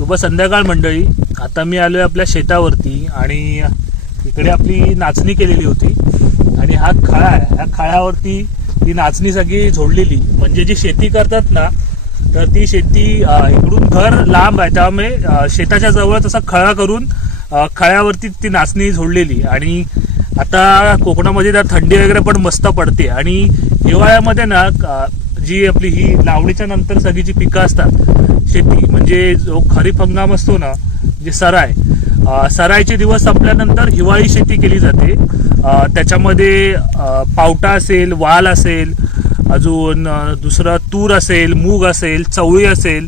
शुभ संध्याकाळ मंडळी. आता मी आलोय आपल्या शेतावरती आणि इकडे आपली नाचणी केलेली होती आणि हा खळा आहे. ह्या खळ्यावरती ती नाचणी सगळी झोडलेली, म्हणजे जी शेती करतात ना, तर ती शेती इकडून घर लांब आहे, त्यामुळे शेताच्या जवळच असा खळा करून खळ्यावरती ती नाचणी झोडलेली. आणि आता कोकणामध्ये तर थंडी वगैरे पण मस्त पडते आणि हिवाळ्यामध्ये ना जी आपली ही लावणीच्या नंतर सगळी जी पिकं असतात शेती, म्हणजे जो खरीप हंगाम असतो ना, जे सरायचे दिवस संपल्यानंतर हिवाळी शेती केली जाते. त्याच्यामध्ये पावटा असेल, वाल असेल, अजून दुसरं तूर असेल, मूग असेल, चवळी असेल,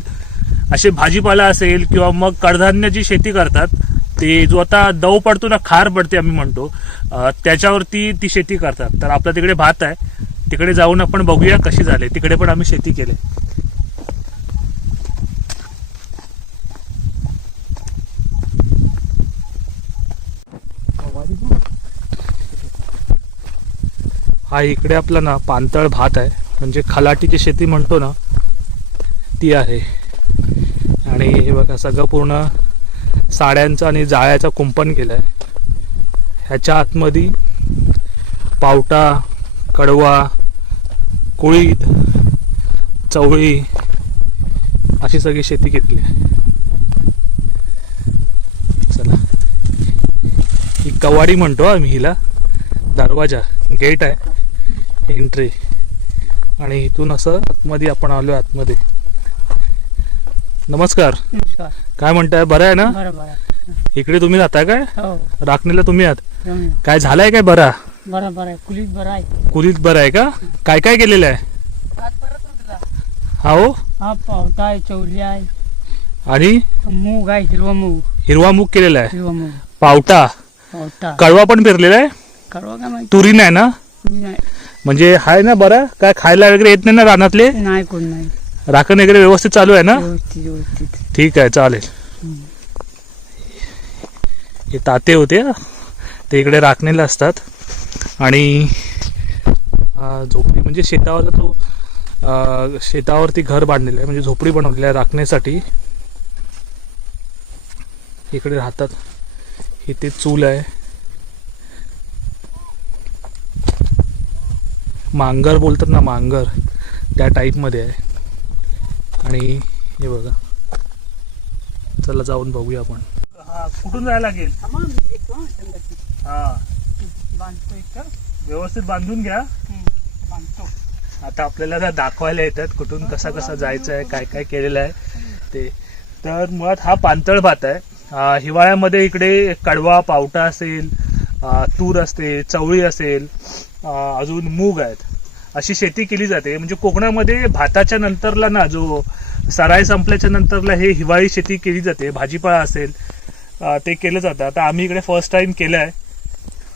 असे भाजीपाला असेल, किंवा मग कडधान्याची शेती करतात. ते जो आता दव पडतो ना, खार पडते आम्ही म्हणतो, त्याच्यावरती ती शेती करतात. तर आपल्या तिकडे भात आहे, तिकडे जाऊन आपण बघूया कशी झाले. तिकडे पण आम्ही शेती केली. हा इकडे आपला ना पांतळ भात आहे, म्हणजे खलाटीची शेती म्हणतो ना, ती आहे. आणि हे बघा सगळं पूर्ण साड्यांचं आणि जाळ्याचं कुंपण केलंय. ह्याच्या आतमध्ये पावटा, कडवा, कुळीद, चवळी अशी सगळी शेती केलेली आहे. चला, ही कवाडी म्हणतो आम्ही हिला. दरवाजा, गेट आहे एंट्री, आणि इथून असं आतमध्ये आपण आलो. आतमध्ये नमस्कार. नमस्कार. काय म्हणताय, बरं आहे ना? बरं. इकडे तुम्ही राहताय काय? हो. राखणीला तुम्ही आहात काय? झालाय काय बरा? बरं आहे. कुलीत बरं आहे. कुलीत बरं आहे का? काय काय केलेलं आहे? हा हो. हा पावटा आहे, चवली आहे, आणि मूग आहे, हिरवा मूग. हिरवा मूग केलेला आहे. हिरवा मूग, पावटा, पावटा. कडवा पण पेरलेला आहे. करवा का माहिती तुरी नाही ना? नाही. म्हणजे हाय ना बरं? काय खायला वगैरे येत नाही ना रानातले? नाही, कोण नाही. राखण वगैरे व्यवस्थित चालू आहे ना? व्यवस्थित व्यवस्थित. ठीक आहे, चालेल. हे ताते होते, ते इकडे राखणीला असतात. आणि झोपडी म्हणजे शेतावर तो शेतावरती घर बांधलेलं आहे, म्हणजे झोपडी बनवलेली आहे राखण्यासाठी. इकडे राहतात. इथे चूल आहे, मांगर बोलतात ना, मांगर त्या टाईपमध्ये आहे. आणि हे बघा, चला जाऊन बघूया आपण. कुठून जायला लागेल? हा, व्यवस्थित बांधून घ्या. आता आपल्याला दाखवायला येतात कुठून कसा कसा जायचं आहे, काय काय केलेलं आहे ते. तर मुळात हा पांतळ भात आहे. हिवाळ्यामध्ये इकडे कडवा, पावटा असेल, तूर असते, चवळी असेल, अजून मूग आहेत, अशी शेती केली जाते. म्हणजे कोकणामध्ये भाताच्या नंतरला ना, जो सराय संपल्याच्या नंतरला हे हिवाळी शेती केली जाते. भाजीपाला असेल ते केलं जातं. आता आम्ही इकडे फर्स्ट टाइम केलं आहे.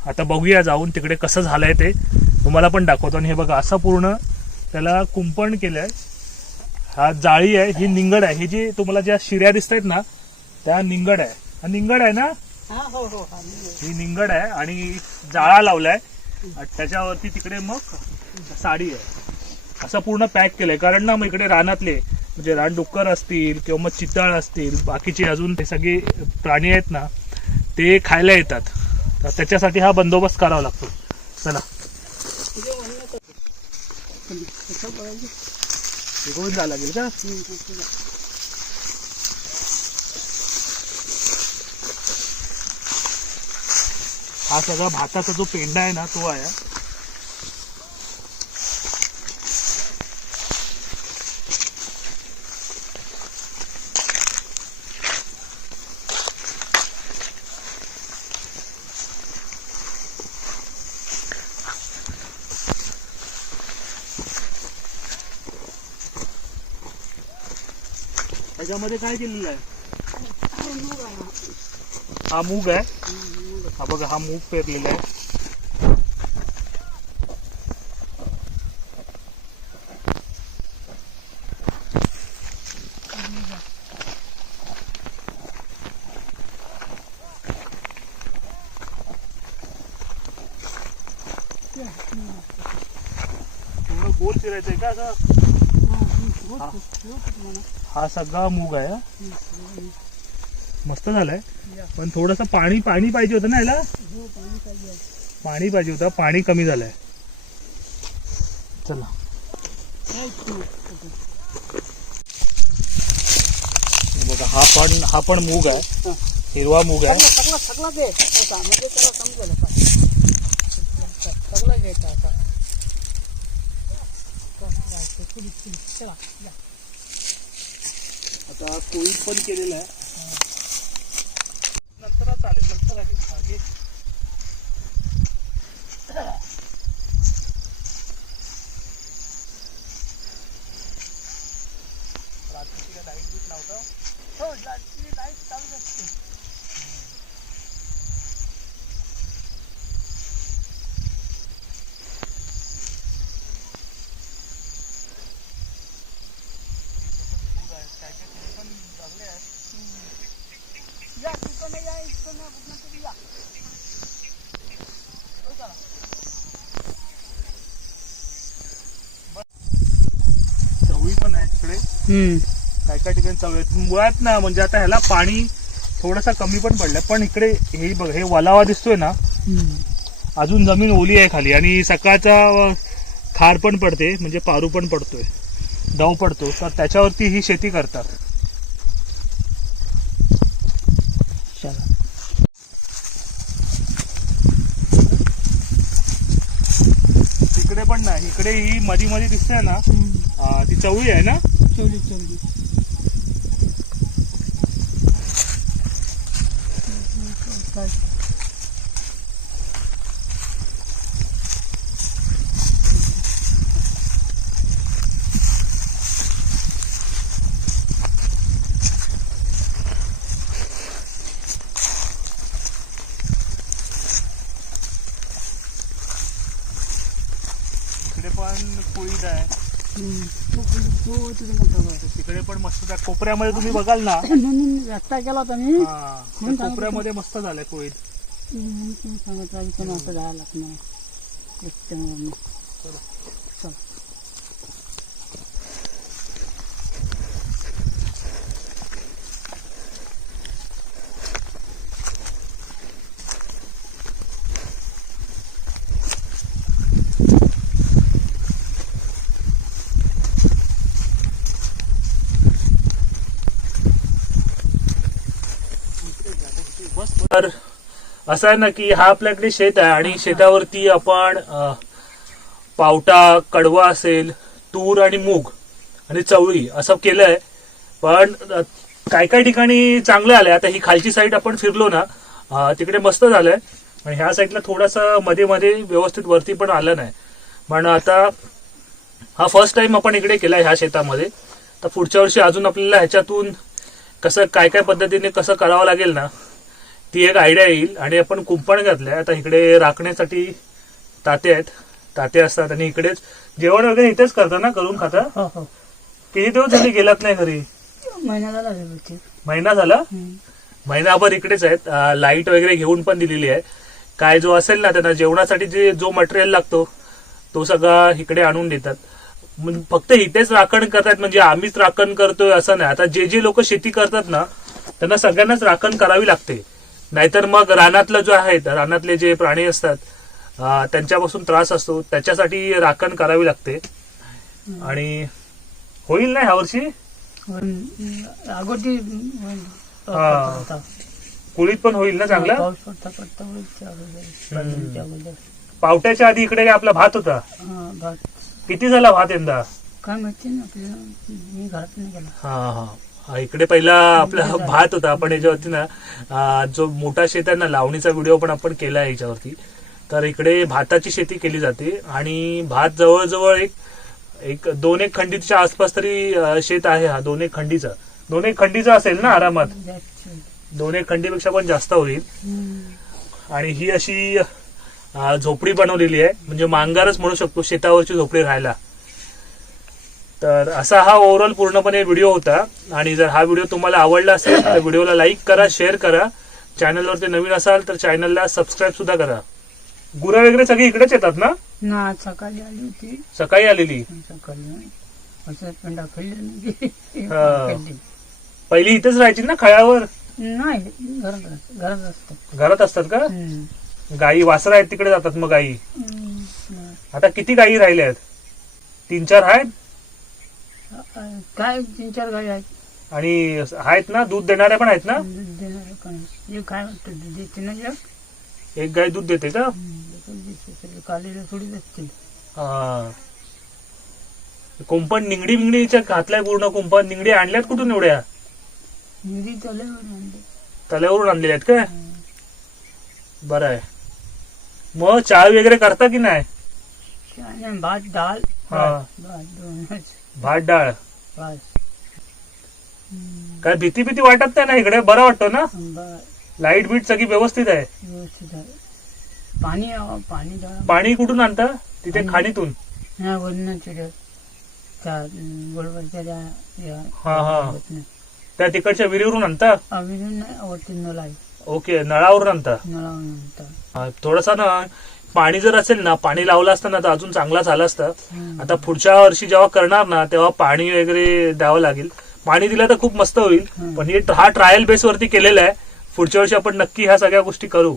आता बघूया जाऊन तिकडे कसं झालंय ते तुम्हाला पण दाखवतो. आणि हे बघा, असं पूर्ण त्याला कुंपण केलं आहे. हा जाळी आहे, ही निंगड आहे. ही जी तुम्हाला ज्या शिऱ्या दिसत आहेत ना, त्या निंगड आहे. हा निंगड आहे ना? ही निंगड आहे. आणि जाळा लावलाय, त्याच्यावरती तिकडे मग साडी आहे. असं पूर्ण पॅक केलंय. कारण ना, मग इकडे रानातले म्हणजे रानडुक्कर असतील किंवा मग चितळ असतील, बाकीचे अजून ते सगळे प्राणी आहेत ना, ते खायला येतात. तर त्याच्यासाठी हा बंदोबस्त करावा लागतो. चला, घेऊन जायला लागेल का? हा सगळा भाताचा जो पेंडा आहे ना, तो आहे. त्याच्यामध्ये काय केलेलं आहे? हा मूग आहे. हा बघा, हा मूग पेरलेला आहे. गोल चिरायचंय का असं? हा सगळा मूग आहे. मस्त झालाय. पण थोडस पाणी पाहिजे होतं ना याला. पाणी पाहिजे होतं, पाणी कमी झालंय. चला बघा, हा पण मूग आहे, हिरवा मूग आहे. आता कोळी पण केलेला आहे. नंतर चालेल, नंतर आगे रात्रीची लाईट बीट लावता. हो, लाईट चालू असते. चवळी पण आहे तिकडे, काय ठिकाणी चवळी आहेत. मुळात ना म्हणजे आता ह्याला पाणी थोडासा कमी पण पडलं, पण इकडे हे बघ, हे वलावा दिसतोय ना, अजून जमीन ओली आहे खाली आणि सकाळचा खार पण पडते, म्हणजे पारू पण पडतोय, दव पडतो, तर त्याच्यावरती ही शेती करतात. तिकडे पण नाही, इकडे ही मध्ये मध्ये दिसते ना, ती चवळी आहे ना. चवली इकडे पण कुळीत आहे, तिकडे पण मस्त. त्या कोपऱ्यामध्ये तुम्ही बघाल ना, रस्ता केला होता मी. त्या कोपऱ्यामध्ये मस्त झालंय कोळीत. सांगितलं इथून असं जायला लागणार. चल तर असं आहे ना की हा आपल्याकडे शेत आहे आणि शेतावरती आपण पावटा, कडवा असेल, तूर आणि मूग आणि चवळी असं केलंय. पण काय ठिकाणी चांगलं आलंय. आता ही खालची साईड आपण फिरलो ना, तिकडे मस्त झालंय आणि ह्या साईडला थोडंसं मध्ये मध्ये व्यवस्थित वरती पण आलं नाही. पण आता हा फर्स्ट टाइम आपण इकडे केलाय ह्या शेतामध्ये. तर पुढच्या वर्षी अजून आपल्याला ह्याच्यातून कसं काय पद्धतीने कसं करावं लागेल ना, ती एक आयडिया येईल. आणि आपण कुंपण घातलंय. आता इकडे राखण्यासाठी ताते आहेत, ताते असतात आणि इकडेच जेवण वगैरे इथेच करता ना, करून खाता. किती दिवस झाले गेलात नाही घरी? महिना झाला. महिना झाला. महिनाभर इकडेच आहेत. लाईट वगैरे घेऊन पण दिलेली आहे. काय जो असेल ना त्यांना जेवणासाठी जो मटेरियल लागतो तो सगळा इकडे आणून देतात. फक्त इथेच राखण करतात, म्हणजे आम्हीच राखण करतोय असं नाही. आता जे लोक शेती करतात ना त्यांना सगळ्यांनाच राखण करावी लागते. नाहीतर मग रानातलं जो आहे, रानातले जे प्राणी असतात त्यांच्यापासून त्रास असतो, त्याच्यासाठी राखण करावी लागते. आणि होईल ना ह्या वर्षी अगोदर कुळीत पण होईल ना चांगला. पाऊस पडता पडता पावट्याच्या आधी इकडे आपला भात होता. भात किती झाला भात यंदा काय माहिती ना आपल्याला, मी घरात नाही गेला. हा इकडे पहिला आपला भात होता. आपण याच्यावरती ना जो मोठा शेत आहे ना, लावणीचा व्हिडिओ पण आपण केला आहे याच्यावरती. तर इकडे भाताची शेती केली जाते आणि भात जवळजवळ एक 2 खंडीच्या आसपास तरी शेत आहे. हा 2 खंडीचा असेल ना आरामात. 2 खंडीपेक्षा पण जास्त होईल. आणि ही अशी झोपडी बनवलेली आहे, म्हणजे मांगारच म्हणू शकतो, शेतावरची झोपडी राहायला. तर असा हा ओव्हरऑल पूर्णपणे व्हिडिओ होता. आणि जर हा व्हिडिओ तुम्हाला आवडला असेल तर व्हिडिओला लाईक करा, शेअर करा. चॅनलवरती नवीन असाल तर चॅनलला सबस्क्राईब सुद्धा करा. गुरं वगैरे सगळी इकडेच येतात ना? सकाळी आली होती. सकाळी आलेली. सकाळी असं पण दाखवली. पहिली इथेच राहायची ना खळ्यावर? नाही घरात असतात. घरात असतात का? गाई वासरा आहेत तिकडे जातात मग गाई. आता किती गाई राहिल्या आहेत? 3-4 आहेत काय 3-4 गाई आहेत. आणि आहेत ना दूध देणाऱ्या पण आहेत ना? देणारे कोण? जे काय म्हणतात दूध देते ना जग. एक गाय दूध देते का? कालीला थोडीच असतील. हा. कुंपण निंगडीच्या घातलाय पूर्ण. कुंपण निंगडी आणल्यात कुठून एवढ्या? निगडी तल्यावर आणली. तल्यावरून आणलेल्या आहेत काय? बरं आहे. मग चहा वगैरे करता की नाही? भात डाळ. दोनच. भात डाळ. बस. काय भीती वाटत नाही ना इकडे? बरं वाटतं ना? बस. लाईट बीट सगळी व्यवस्थित आहे? व्यवस्थित आहे. पाणी पाणी कुठून आणता? तिथे खाणीतून? वरण चिडत गोळवरच्या त्या तिकडच्या विहिरीवरून आणता? ओके, नळावरून आणता. थोडासा ना पाणी जर असेल ना, पाणी लावलं असतं ना तर अजून चांगला झाला असतं. आता पुढच्या वर्षी जेव्हा करणार ना तेव्हा पाणी वगैरे द्यावं लागेल. पाणी दिलं तर खूप मस्त होईल. पण हा ट्रायल बेस वरती केलेला आहे. पुढच्या वर्षी आपण नक्की ह्या सगळ्या गोष्टी करू.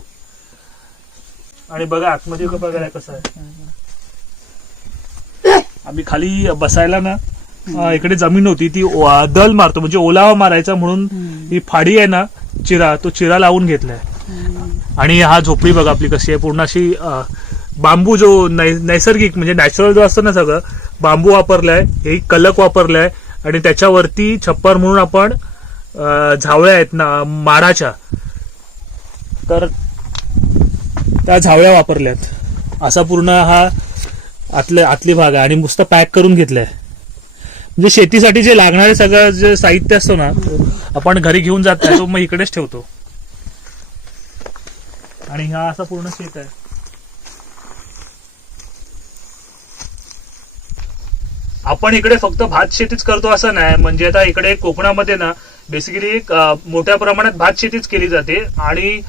आणि बघा आतमध्ये बघायला कसं आहे. आम्ही खाली बसायला ना इकडे जमीन होती ती दल मारतो म्हणजे ओलावा मारायचा म्हणून ही फाडी आहे ना चिरा, तो चिरा लावून घेतलाय. आणि हा झोपडी बघा आपली कशी आहे. पूर्ण अशी बांबू जो नैसर्गिक म्हणजे नॅचरल जो असतो ना सगळं बांबू वापरलाय. हे कलक वापरलाय आणि त्याच्यावरती छप्पर म्हणून आपण झावळ्या आहेत ना माडाच्या, तर त्या झावळ्या वापरल्यात. असा पूर्ण हा आतली भाग आहे आणि नुसतं पॅक करून घेतलंय. म्हणजे शेतीसाठी जे लागणारे सगळं जे साहित्य असतो ना आपण घरी घेऊन जात नाही, तो मग इकडेच ठेवतो. आणि हा असा पूर्ण शेत आहे. आपण इकडे फक्त भात शेतीच करतो असं नाही. म्हणजे आता इकडे कोकणामध्ये ना बेसिकली मोठ्या प्रमाणात भात शेतीच केली जाते. आणि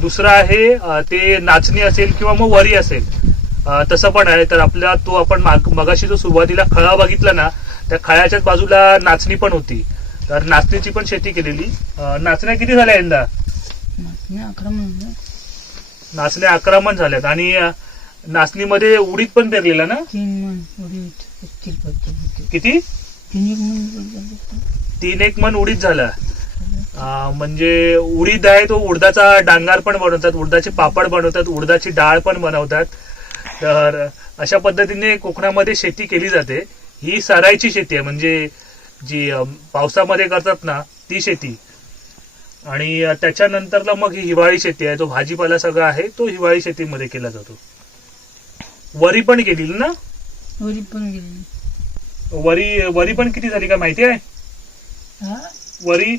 दुसरं आहे ते नाचणी असेल किंवा मग वरी असेल तसं पण आहे. तर आपला तो आपण मगाशी जो सुरुवातीला खळा बघितला ना त्या खळ्याच्याच बाजूला नाचणी पण होती. तर नाचणीची पण शेती केलेली. नाचण्या किती झाल्या यंदा? नाचण्या 11 मन झाल्यात. आणि नाचणीमध्ये उडीद पण पेरलेला ना? 3 मन उडीद. किती? 3-1 मन उडीद झाला. म्हणजे उडीद आहे तो उडदाचा डांगार पण बनवतात, उडदाचे पापड बनवतात, उडदाची डाळ पण बनवतात. तर अशा पद्धतीने कोकणामध्ये शेती केली जाते. ही सराईची शेती आहे म्हणजे जी पावसामध्ये करतात ना ती शेती. आणि त्याच्यानंतरला मग ही हिवाळी शेती आहे. तो भाजीपाला सगळा आहे तो हिवाळी शेतीमध्ये केला जातो. वरी पण केली ना? वरी पण गेली. वरी पण किती झाली का माहिती आहे? वरी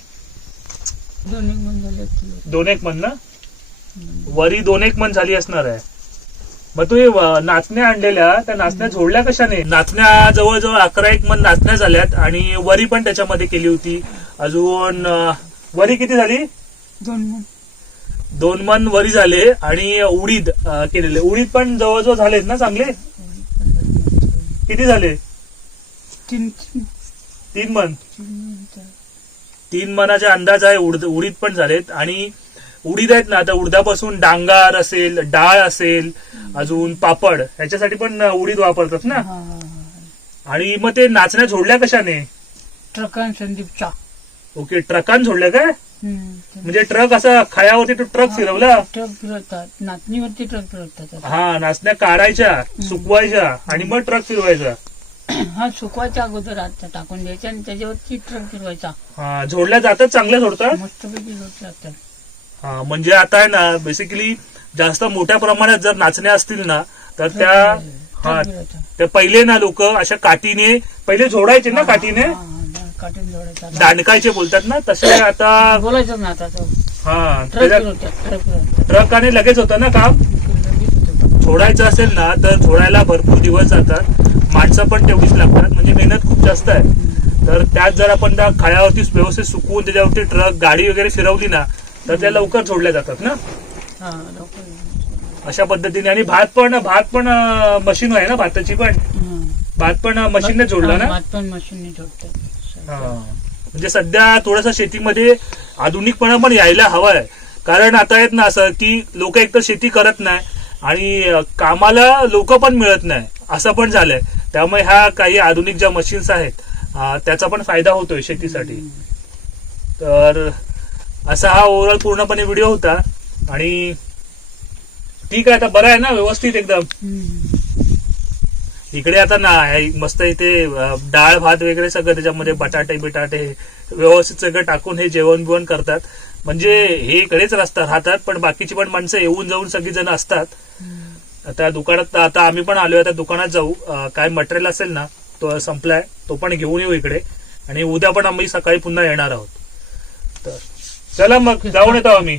2-1 मन झाले. 2-1 मन ना? वरी 2-1 मन झाली असणार आहे. मग तू नाचण्या आणलेल्या त्या नाचण्या झोडल्या कशाने? नाचण्या जवळजवळ 11-1 मन नाचण्या झाल्यात आणि वरी पण त्याच्यामध्ये केली होती. अजून वरी किती झाली? 2 मन वरी झाले. आणि उडीद केलेले. उडीद पण जवळजवळ झालेत ना चांगले? किती झाले? 3 मन. 3 मनाचा अंदाज आहे. उडीद पण झालेत. आणि उडीद आहेत ना आता उडदापासून डांगार असेल, डाळ असेल, अजून पापड ह्याच्यासाठी पण उडीद वापरतात ना. आणि मग ते नाचण्या झोडल्या कशाने? ट्रकान संदीपच्या. ओके, ट्रकान झोडल्या काय? म्हणजे ट्रक असा खळ्यावरती तो ट्रक फिरवला? ट्रक फिरवतात नाचणीवरती. ट्रक फिरवतात. हा, नाचण्या काढायच्या, सुकवायच्या आणि मग ट्रक फिरवायचा. हा, सुकवायच्या अगोदर आता टाकून द्यायचा आणि त्याच्यावरती ट्रक फिरवायचा. हा, झोडल्या जातात, चांगल्या झोडतात, मस्तपैकी झोडतात. हा, म्हणजे आता आहे ना बेसिकली जास्त मोठ्या प्रमाणात जर नाचण्या असतील ना तर त्या पहिले ना लोक अशा काठीने पहिले झोडायचे ना, काठीने दांडकायचे बोलतात ना तसे. आता बोलायचं ना आता. हा, ट्रकाने लगेच होतं ना काम. झोडायचं असेल ना तर झोडायला भरपूर दिवस जातात, माणसं पण तेवढीच लागतात, म्हणजे मेहनत खूप जास्त आहे. तर त्यात जर आपण त्या खळ्यावरती व्यवस्थित सुकवून त्याच्यावरती ट्रक गाडी वगैरे फिरवली ना तर त्या लवकर झोडल्या जातात ना अशा पद्धतीने. आणि भात पण मशीन आहे ना भाताची पण. भात पण मशीनने जोडला ना? भात पण मशीनने जोडतात. म्हणजे सध्या थोडंसं शेतीमध्ये आधुनिकपणा पण यायला हवाय. कारण आता आहेत ना असं की लोक एकतर शेती करत नाही आणि कामाला लोक पण मिळत नाही असं पण झालंय. त्यामुळे ह्या काही आधुनिक ज्या मशीन्स आहेत त्याचा पण फायदा होतोय शेतीसाठी. तर असा हा ओव्हरऑल पूर्णपणे व्हिडिओ होता. आणि ठीक आहे, आता बरं आहे ना, व्यवस्थित एकदम. इकडे आता ना मस्त इथे डाळ भात वगैरे सगळं त्याच्यामध्ये बटाटे बिटाटे व्यवस्थित सगळं टाकून हे जेवण बिवण करतात. म्हणजे हे इकडेच राहतात पण बाकीची पण माणसं येऊन जाऊन सगळी जण असतात. आता दुकानात आता आम्ही पण आलोय, आता दुकानात जाऊ. काय मटेरियल असेल ना तो संपलाय तो पण घेऊन येऊ इकडे. आणि उद्या पण आम्ही सकाळी पुन्हा येणार आहोत. तर चला मग जाऊन येतो आम्ही.